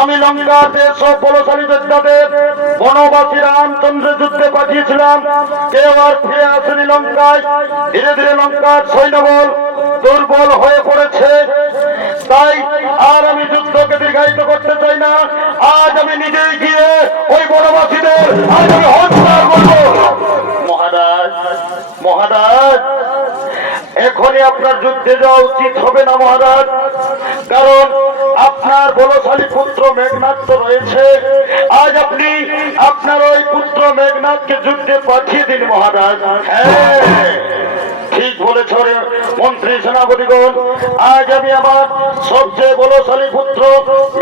আমি লঙ্কাতে সব বলশালী যোদ্ধাদের বনবাসী রামচন্দ্রের যুদ্ধে পাঠিয়েছিলাম, কেউ আর ফিরে আসেনি লঙ্কায়। ধীরে ধীরে লঙ্কার সৈন্যবল দুর্বল হয়ে পড়েছে, তাই আর আমি যুদ্ধকে দীর্ঘায়িত করতে চাই না। আজ আমি নিজেই গিয়ে ওই বনবাসীদের আজ আমি হত্যা করব। মহারাজ, মহারাজ, এখনই আপনার যুদ্ধে যাওয়া উচিত হবে না মহারাজ, কারণ আপনার বলশালী পুত্র মেঘনাদ তো রয়েছে। আজ আপনি আপনার ওই পুত্র মেঘনাদকে যুদ্ধে পাঠিয়ে দিন মহারাজ। হ্যাঁ, ঠিক বলেছ রে মন্ত্রী সেনাপতিগণ, আজ আমি আমার সবচেয়ে বলশালী পুত্র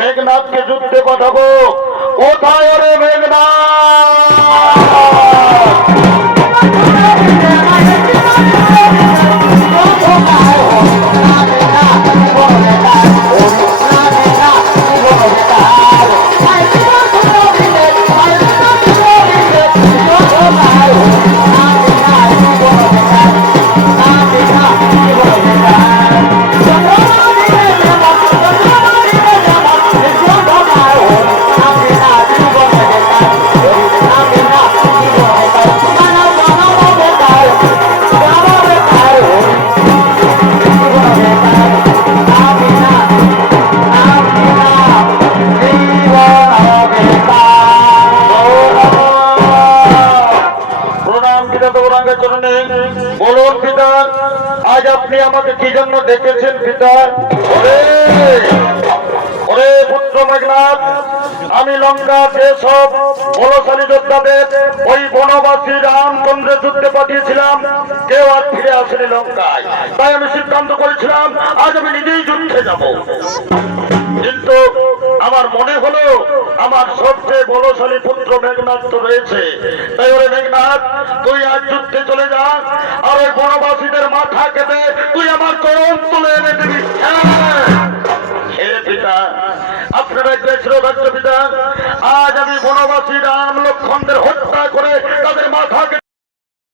মেঘনাদকে যুদ্ধে পাঠাবো। কোথায় রে মেঘনাদ? বলুন পিতা, আজ আপনি আমাকে কি জন্য ডেকেছেন পিতা? ওরে পুত্র মেঘনাদ, আমি লঙ্কার যেসব বলশালী যোদ্ধাদের ওই বনবাসী রামচন্দ্রের যুদ্ধে পাঠিয়েছিলাম, কেউ আর ফিরে আসেনি লঙ্কায়। তাই আমি সিদ্ধান্ত করেছিলাম আজ আমি নিজেই যুদ্ধে যাব। কিন্তু আমার মনে হলো আমার সবচেয়ে বলশালী পুত্র মেঘনাদ তো রয়েছে, তাই ওরে মেঘনাদ, তুই আজ যুদ্ধে চলে যা, আর ওই বনবাসীদের মাথা কেটে তুই আমার চরণ তুলে এনে দিবি। হে পিতা, আপনারা পিতা, আজ আমি বনবাসী রাম লক্ষ্মণদের হত্যা করে তাদের মাথা